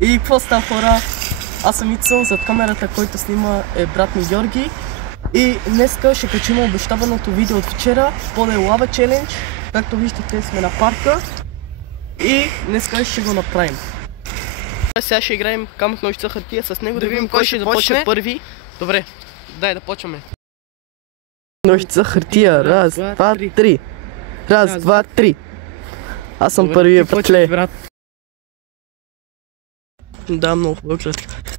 И какво става, хора? Аз съм Ицо, зад камерата, който снима е брат ми Георги. И днеска ще качим обещаваното видео от вчера, Подай лава челендж. Както виждате, сме на парка и днеска ще го направим. Сега ще играем камък, ножица, хартия с него, да видим кой ще започне първи. Добре, дай да почваме. Ножица, хартия, раз, два, три. Раз, два, три. Аз съм първия, братле. Да, много хубаво.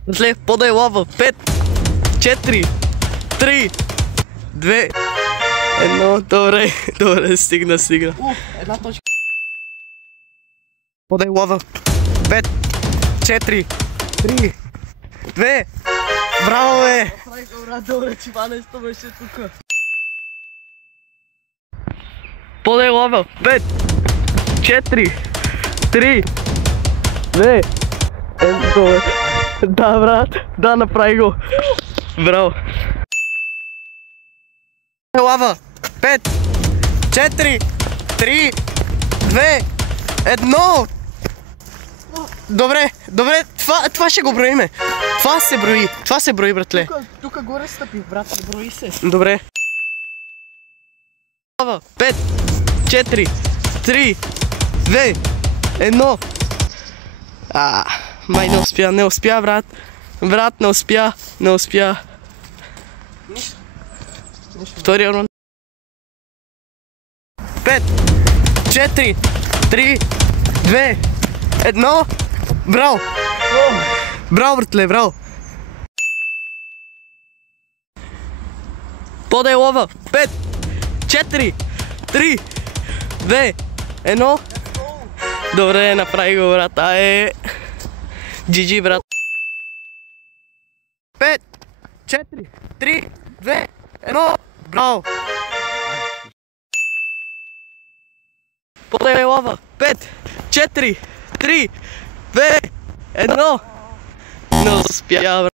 Братле, подай лава. 5, 4, 3, 2, 1. Добре, добре, стигна. Една точка. Подай лава. 5, 4, 3, 2. Браво, бе! Добре, че това нещо беше тук. Подай лава. 5, 4, 3, 2, 1. Да, брат. Да, направи го. Браво. Подай лава. 5, 4, 3, 2, 1. Добре, това ще го броиме. Това се брои, братле. Тук горе стъпих, брат, брои се. Добре. 5, 4, 3, 2, 1. Май не успя, брат. Брат, не успя. Втория рунд. 5, 4, 3, 2, 1. Браво! Браво, братле, браво! Подай лава! 5, 4, 3, 2, 1. Добре, направи го, брат. GG, брат. 5, 4, 3, 2, 1. Браво! Подай лава! 5, 4, 3, 2, 1. Не успя, брат.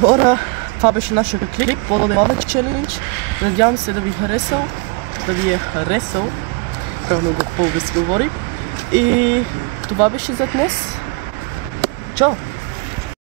Хора, това беше нашия клип, Подай лава челендж. Надявам се да ви е харесал, правилно го по-български говори. И това беше за днес. Чао!